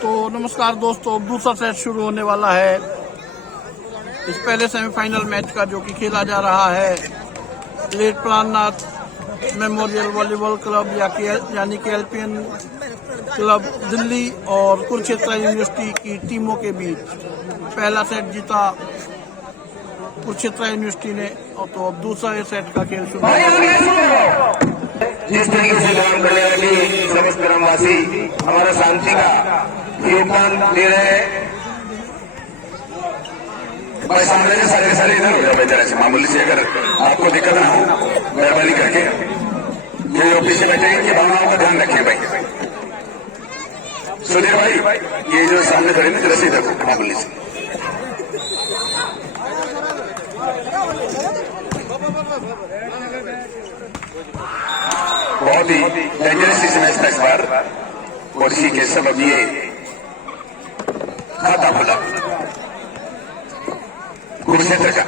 तो नमस्कार दोस्तों, अब दूसरा सेट शुरू होने वाला है इस पहले सेमीफाइनल मैच का, जो कि खेला जा रहा है लेट प्राणनाथ मेमोरियल वॉलीबॉल क्लब यानी कि एलपीएन क्लब दिल्ली और कुरुक्षेत्र यूनिवर्सिटी की टीमों के बीच। पहला सेट जीता कुरुक्षेत्र यूनिवर्सिटी ने, और तो अब दूसरा सेट का खेल शुरू है। जिस तरीके से ग्राम कल्याणी समस्त ग्रामवासी हमारा शांति का योगदान दे रहे हैं, भाई सामने से सारे इधर हो जाए जरा से मामूली से, अगर आपको दिक्कत ना हो मेहरबानी करके जो ऑफिस में बैठे इनकी भावनाओं का ध्यान रखें। भाई सुधीर भाई, ये जो सामने खड़े ना जरा से इधर मामूली से। बहुत ही डेंजरस मैच था इस बार, और इसी के सबब ये खाता खुला कुरुक्षेत्र का।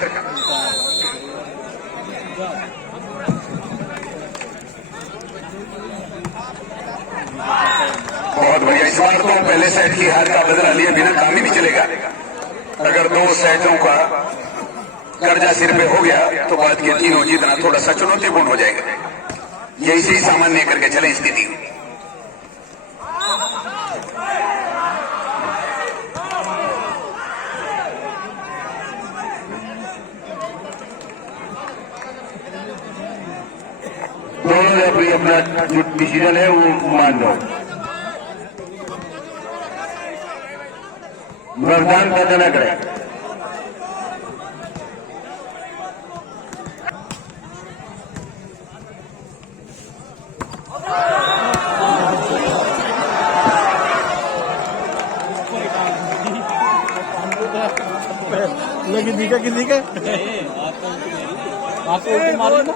बहुत बढ़िया, इस बार तो पहले सेट की हार का बदला लिए बिना काम ही नहीं चलेगा। अगर 2 सेटों का कर्जा सिर पे हो गया तो बाद के तीनों जीतना थोड़ा सा चुनौतीपूर्ण हो जाएगा। यही से सामान्य करके चले स्थिति। दोनों रेफरी अपना जो डिसीजन है वो मान लो। वरदान का न करें। लेकिन दिखा किसी के आपको उल्टी मार लेना।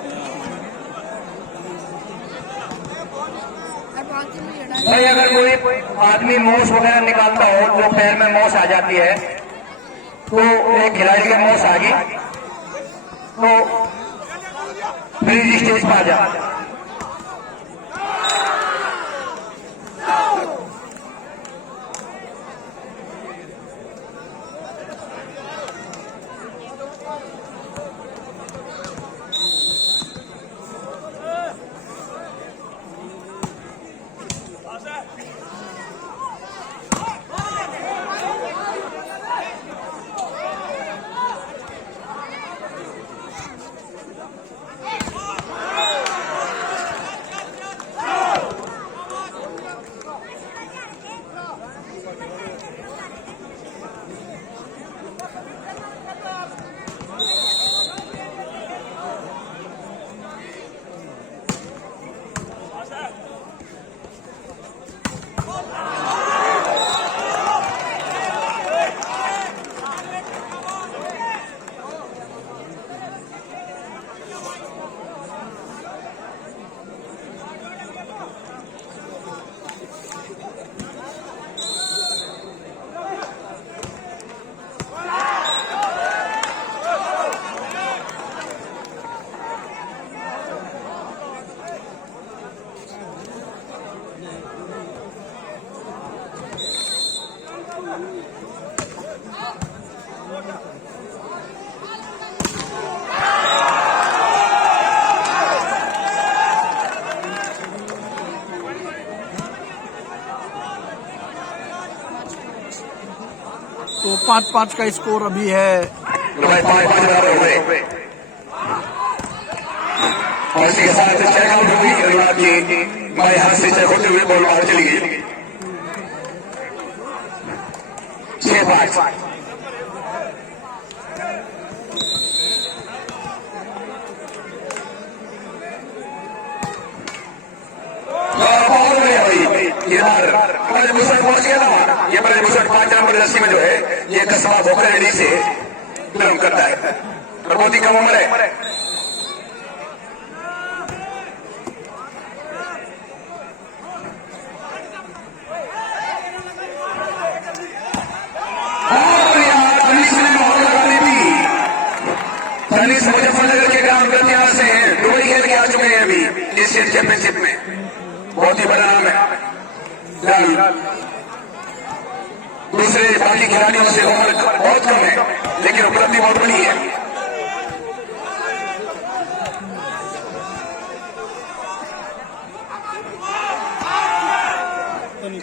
भाई अगर कोई आदमी मोश वगैरह निकालता हो, जो पैर में मोश आ जाती है, तो एक खिलाड़ी के मोश आ गई तो फ्रीज स्टेज पर आ जा। तो 5-5 का स्कोर अभी है। 5-5 बराबर हुए और इसके साथ चेकआउट हुई रविवार की बाएं हाथ से चेक होते हुए बॉल बाहर चली गई। 6-5। पहुंच गया था। ये ब्रजभूषण 5 नंबर रस्सी में जो है, ये कस्बा भोकरडी से बिलोंग करता है और बहुत ही कम उम्र है। तनिष मुजफ्फरनगर के ग्राम गतिया से दुबई खेल के आ चुके हैं अभी एशियन चैंपियनशिप में। बहुत ही बड़ा नाम है। दूसरे बाकी खिलाड़ियों से उम्र बहुत कम है, लेकिन उपलब्धि बहुत बड़ी है।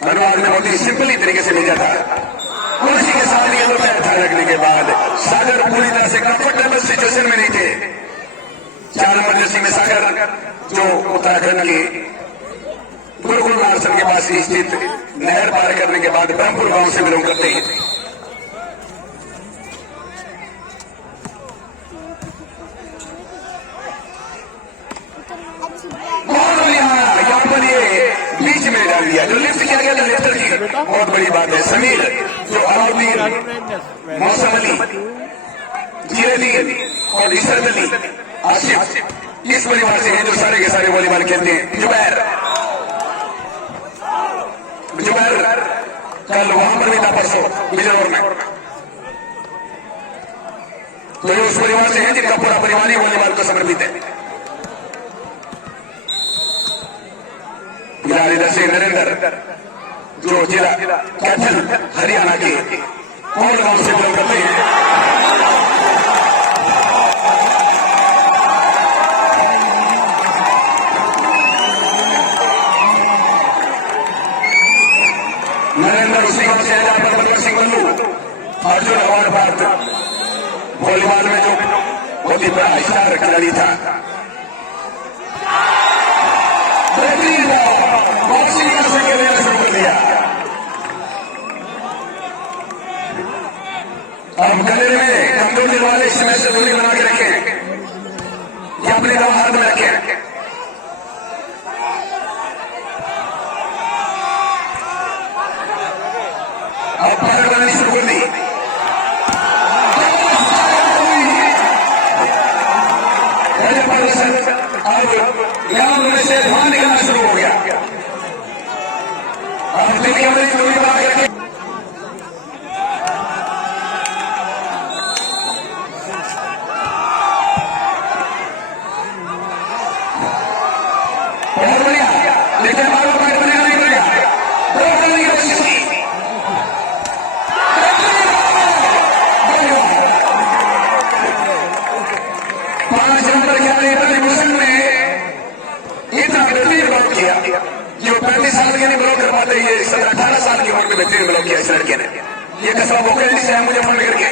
अनुराग ने बहुत ही सिंपली तरीके से भेजा था। कुर्सी के साथ ये लोग था रखने के बाद सागर पूरी तरह से कंफर्टेबल सिचुएशन में नहीं थे। 4 नंबर जर्सी में सागर जो उत्तराखंड के गुरुकुल मार्शल के पास स्थित नहर पार करने के बाद ब्रह्मपुर गांव से बिलोंग करते हैं। बहुत बढ़िया, यहाँ पर ये बीच में डाल दिया, जो लिफ्ट किया गया था लिफ्टर की बहुत बड़ी बात है। समीर जो अलाउद्दीन, मौसम अली, जीरदी और इसरत अली, आसिफ इस परिवार से हैं जो सारे के सारे वॉलीबॉल खेलते हैं। जुबैर कल वहां पर भी था, परसों बिजनौर में। तो ये उस परिवार से हैं जिनका पूरा परिवार ही वॉलीबॉल को समर्पित है। फिलहाल इधर से नरेंद्र जो जिला कैथल हरियाणा के और गांव से बिलोंग करते हैं। नरेंद्र उसी गांव से जहां पर बलवीर सिंह बल्लू अर्जुन अवार्ड प्राप्त वॉलीबॉल में जो बहुत ही बड़ा स्टार खिलाड़ी था। शुरू कर दिया। अब गले में कमजोर दिल वाले समय से दूरी बना के रखें या अपने दम हाथ में रखें। अब पकड़ बनानी शुरू कर दी। अब यहां से धुआं निकलना शुरू हो गया। अब दिल के अंदर दूरी बना के रखें। बहुत बढ़िया, लेकिन हमारा पॉइंट बनेगा नहीं बनेगा। बहुत करने की कोशिश की। 5 नंबर खिलाड़ी ब्रजभूषण ने इतना बेहतरीन ब्लॉक किया जो 35 साल के नहीं ब्लॉक कर पाते। ये 17-18 साल की उम्र में बेहतरीन ब्लॉक किया इस लड़के ने। ये कस्बा बोकेली से है मुजफ्फरनगर के।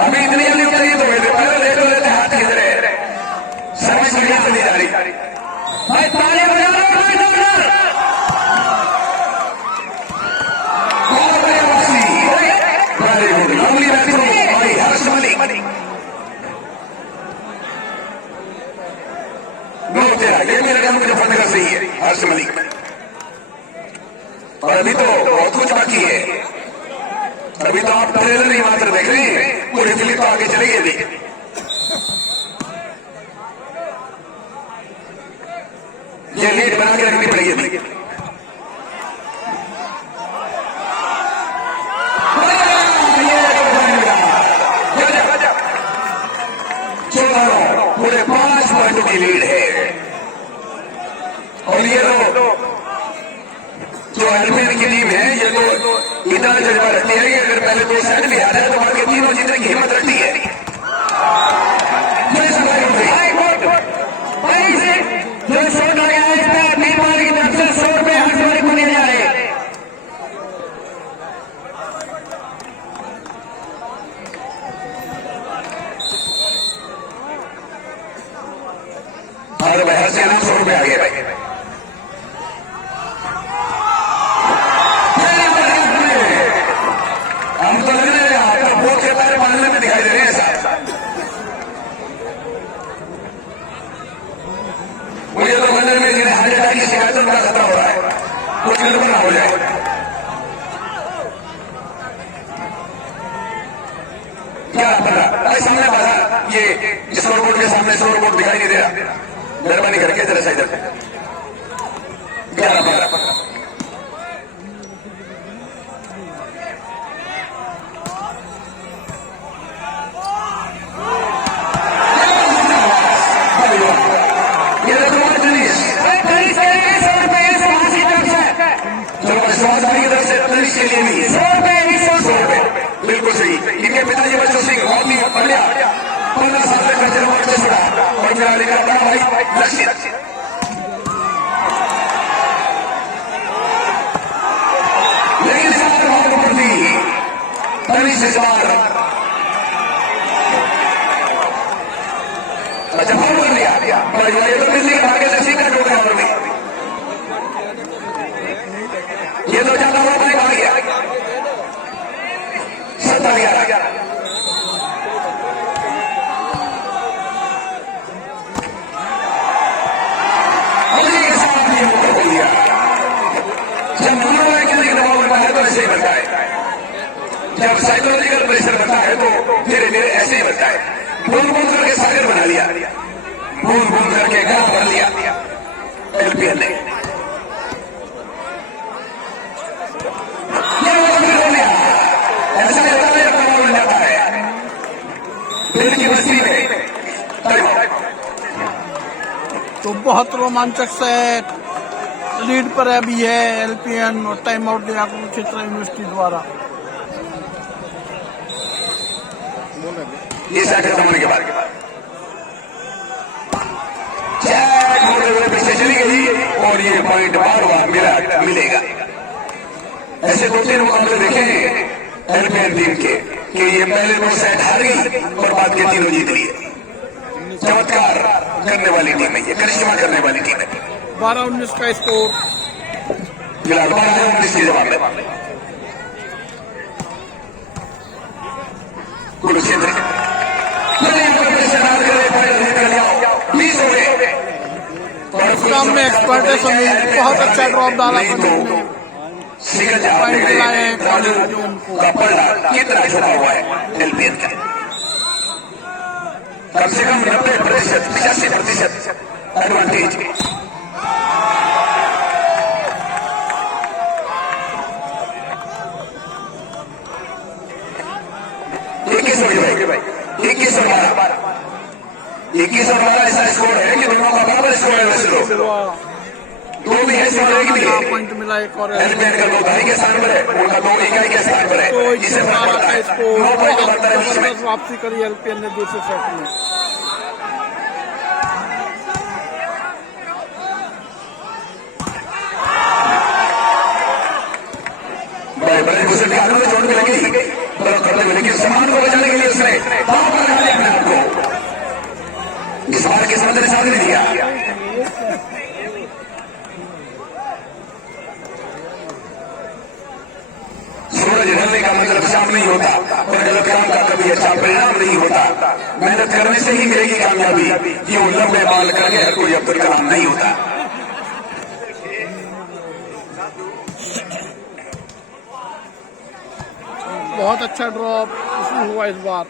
अभी इतनी जल्दी उतरिए तो पहले लेते लेते हाथ किधर है, समझ बढ़िया चली जा रही। भाई तालियां बजा लो, बहुत बढ़िया वापसी, वेरी गुड, लवली बैटिंग भाई हर्ष मलिक। नो तेरा ये मेरे काम मुजफ्फरनगर से ही है, हर्ष मलिक। और अभी तो बहुत कुछ बाकी है। अभी तो आप ट्रेलर ही मात्र देख रहे हैं, पूरी फिल्म तो आगे चली गई थी। ये लीड बना के रखनी पड़ेगी। पूरे 5 पॉइंटों की लीड है। और ये जो एलपीएल की टीम है, ये तो इतना जज्बा रखती है कि अगर पहले 2 सेट भी आ जाए तो बाकी तीनों जीतने की हिम्मत रखती है। जो शॉट लगाया है इसमें तीन बार की तरफ से 100 रुपए हर बारी को मिल जाए। और बाहर से 100 रुपए आ गए भाई। हम तो लग रहे हैं तो बहुत के पैर बांधने में दिखाई दे रहे हैं साहब। मुझे तो मंदिर में जिन्हें हार्ट अटैक की शिकायतों का खतरा हो रहा है, कुछ निर्भर ना हो जाए। क्या पता सामने बाधा, ये स्कोर बोर्ड के सामने स्कोर बोर्ड दिखाई नहीं दे रहा। मेहरबानी करके जरा सा इधर 11-12 जिनके पिताजी बच्चों सिंह बहुत ही बढ़िया 15 साल तक खर्चे वर्ष से छुड़ा और मेरा लेकर बड़ा भाई लक्ष्य लेकिन इस बार बहुत बढ़ती तनिष इस बार अच्छा बहुत बोल दिया ये तो दिल्ली के भाग्य से सीखा जो और में ये तो ज्यादा हुआ भाई भाग गया 17-11 जब मनोवैज्ञानिक दबाव बनता है तो ऐसे ही बनता है जब साइकोलॉजिकल प्रेशर बनता है तो धीरे धीरे ऐसे ही बनता है बूंद बूंद करके सागर बना लिया बूंद बूंद करके गला भर लिया एलपीएल ने ऐसा होता है दबाव बन जाता है दिल की बस्ती में तो बहुत रोमांचक सेट लीड पर अभी है एलपीएन और टाइम आउट दिया कुरुक्षेत्र यूनिवर्सिटी द्वारा। ये सेट खत्म होने के बाद पीछे चली गई और ये पॉइंट बार बार मिलेगा। ऐसे 2-3 मुकाबले देखे एलपीएन टीम के कि ये पहले 2 सेट हार गई और बाद के 3 जीत लिए। चमत्कार करने वाली टीम है ये, करिश्मा करने वाली टीम है। 12-19 का स्कोर फिलहाल 12-19 के जवाब में कुरुक्षेत्र में एक्सपर्ट है समीर, बहुत अच्छा ड्रॉप डाला समीर ने, पॉइंट दिलाए का पलड़ा कितना छुपा हुआ है एलपीएन का, कम से कम 90%, 85% एडवांटेज। भाई 21 और 12 ऐसा स्कोर है कि दोनों का बराबर स्कोर है। वैसे दो भी है पॉइंट मिला एक और एलपीएन का 2 दहाई के स्थान पर है, उनका 2 इकाई के स्थान पर है। तो इससे फर्क पड़ता है, 9 पॉइंट बढ़ता है बीच में। वापसी करी एलपीएन ने दूसरे सेट में। बड़े बुजुर्ग आदमी को चोट भी लगी करने को, लेकिन सम्मान को बचाने के लिए उसने दांव पर लगा लिया अपने आप को। इस बार किस्मत ने साथ नहीं दिया। सूरज ढलने का मतलब शाम नहीं होता और गलत काम का कभी अच्छा परिणाम नहीं होता। मेहनत करने से ही मिलेगी कामयाबी। यूं लंबे बाल करके हर कोई अब्दुल कलाम नहीं होता। बहुत अच्छा ड्रॉप हुआ इस बार,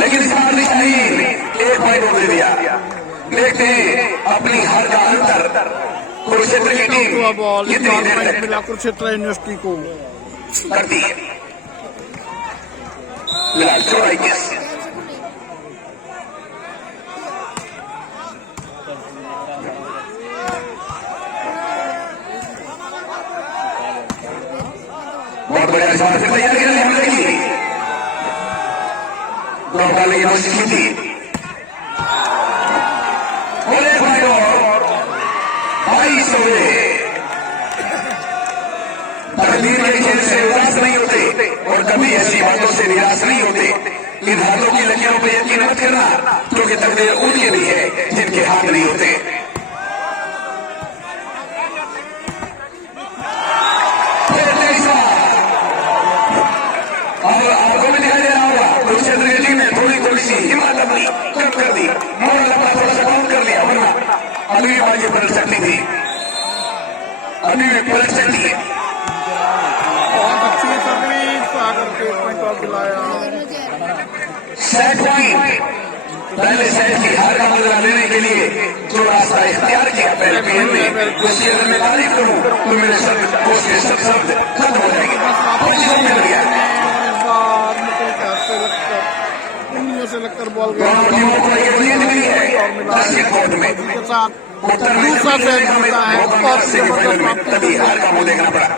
लेकिन इस बार नहीं 1 पॉइंट और दे दिया। देखते हैं अपनी हार का अंतर कुरुक्षेत्र की टीम बॉल कितनी देर तक मिला कुरुक्षेत्र यूनिवर्सिटी को करती है। फिलहाल 24 बहुत बढ़िया सवाल से तैयार कर लिया हमने की ड्रॉप डालने की कोशिश की थी। बोले भाई और 22 हुए। तकदीर के खेल से उदास नहीं होते और कभी ऐसी बातों से निराश नहीं होते। इन हाथों की लकीरों पर यकीन मत करना, क्योंकि तकदीर उनके भी है जिनके हाथ नहीं होते। आपको भी दिखाई दे रहा होगा कुरुक्षेत्र की टीम ने थोड़ी सी हिम्मत अपनी कम कर दी, मोरल अपना थोड़ा सा डाउन कर लिया, वरना अभी भी बाजी पलट सकती थी, अभी भी पलट सकती है। बहुत अच्छी सर्विस सागर के पॉइंट ऑफ दिलाया। सेट पॉइंट पहले सेट की हार का बदला लेने के लिए जो रास्ता इख्तियार किया पहले पीएम ने, उसकी अगर मैं तारीफ करूं तो मेरे शब्द खत्म हो जाएंगे। मिल गया से लगकर बॉल गया उत्तर में दूसरा सेट मिलता है और तभी हार का मुंह देखना पड़ा।